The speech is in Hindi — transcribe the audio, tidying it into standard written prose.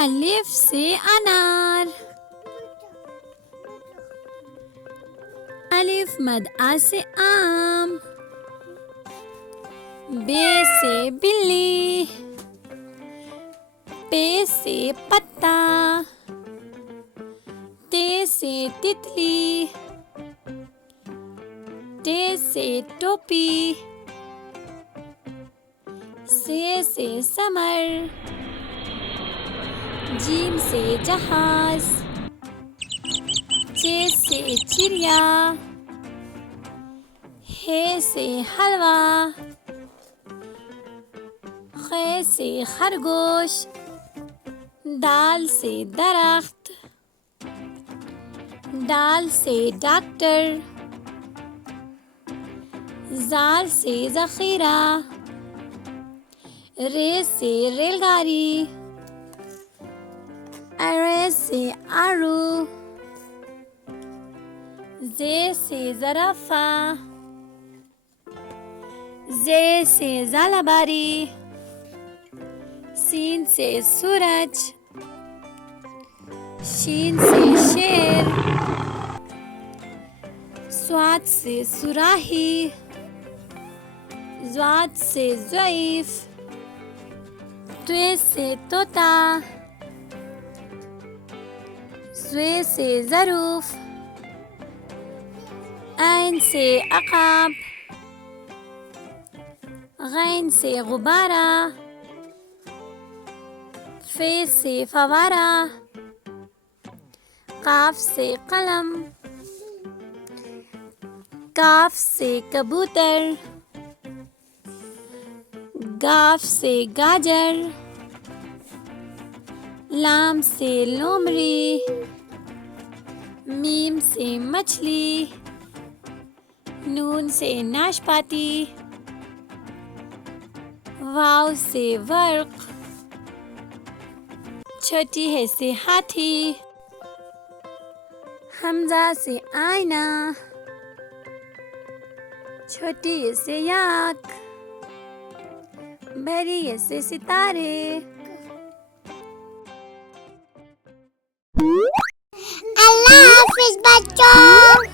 अलिफ से अनार। अलिफ मद आ से आम। बे से बिल्ली। पे से पत्ता। ते से तितली। टे से टोपी। से समर। जीम से जहाज। चे से चिड़िया। हे से हलवा। खे से खरगोश। दाल से दरख्त। दाल से डॉक्टर। जाल से ज़ख़ीरा। रे से रेलगाड़ी। अरे से आरू। जे से ज़राफ़ा। जे से ज़ालाबारी। सीन से सूरज। शीन से शेर। स्वाद से सुराही। ज़्वाद से ज़ईफ़। त्वे से तोता। ज़्वे से ज़रूफ़। ऐन से अक़ाब। गैन से गुब्बारा। फ़े से फ़वारा। काफ से कलम। काफ से कबूतर। गाफ से गाजर। लाम से लोमड़ी। मीम से मछली। नून से नाशपाती। वाव से वर्क। छोटी है से हाथी। हमजा से आईना। छोटी है से याक। बड़ी है से सितारे। अल्लाह हाफिज बच्चों।